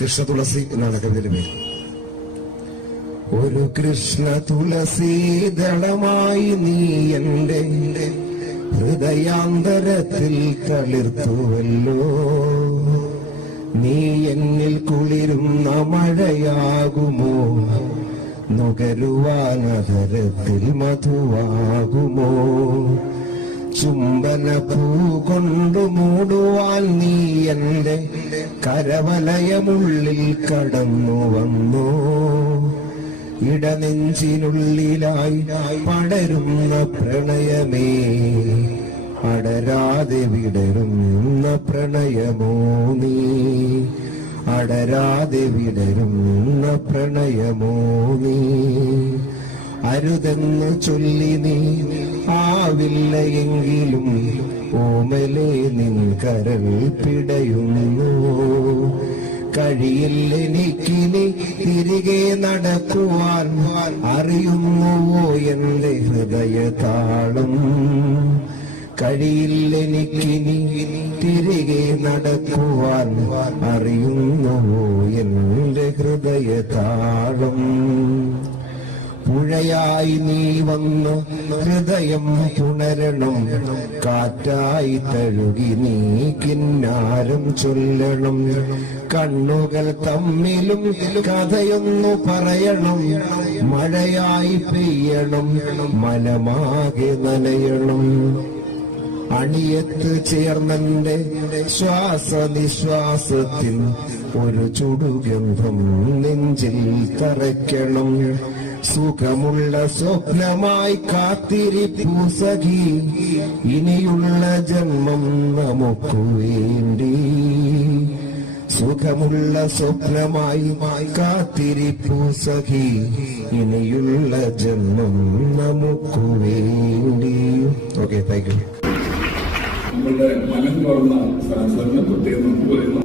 കൃഷ്ണ തുളസി എന്നാണ് കവിതയുടെ പേര്. ഒരു കൃഷ്ണ തുളസി ദളമായി നീ എന്റെ ഹൃദയാന്തരത്തിൽ തളിർത്തുവല്ലോ. നീ എന്നിൽ കുളിരുന്ന മഴയാകുമോ, നുകരുവാനധരത്തിൽ മധുവാകുമോ. ചുംബന പൂ കൊണ്ടു മൂടുവാൻ നീ എന്റെ കരവലയമുള്ളിൽ കടന്നു വന്നു. ഇടനെഞ്ചിനുള്ളിലായി പടരുന്ന പ്രണയമേ, അടരാതെ വിടരുന്ന പ്രണയമോ നീ. അടരാതെ വിടരുന്ന പ്രണയമോ നീ. അരുതെന്ന് ചൊല്ലി നീ ആവില്ല എങ്കിലും ഓമലേ നിൻ കരൾ പിടയുന്നു. കഴിയില്ലെനിക്കിനി തിരികെ നടക്കുവാൻ, അറിയുന്നുവോ എന്റെ ഹൃദയതാളം. കഴിയില്ലെനിക്കിനി തിരികെ നടക്കുവാൻ, അറിയുന്നുവോ എന്റെ ഹൃദയതാളം. പുഴയായി നീ വന്ന് ഹൃദയം പുണരണം, കാറ്റായി തഴുകി നീ കിന്നാരം ചൊല്ലണം. കണ്ണുകൾ തമ്മിലും കഥയൊന്നു പറയണം, മഴയായി പെയ്യണം, മനമാകെ നനയണം. അണിയത്ത് ചേർന്നെന്റെ ശ്വാസനിശ്വാസത്തിൽ ഒരു ചുടുഗന്ധം നെഞ്ചിൽ തറയ്ക്കണം. സുഖമുള്ള സ്വപ്നമായി കാത്തിരിപ്പൂ സഖി, ഇനിയുള്ള ജന്മം നമുക്ക് വേണ്ടി. സുഖമുള്ള സ്വപ്നമായി കാത്തിരിപ്പൂ സഖി, ഇനിയുള്ള ജന്മം നമുക്ക് വേണ്ടി. Okay, thank you. നമ്മളുടെ മനം തുറന്ന സ്ഥലം പ്രത്യേകം നമുക്ക് പറയുന്നു.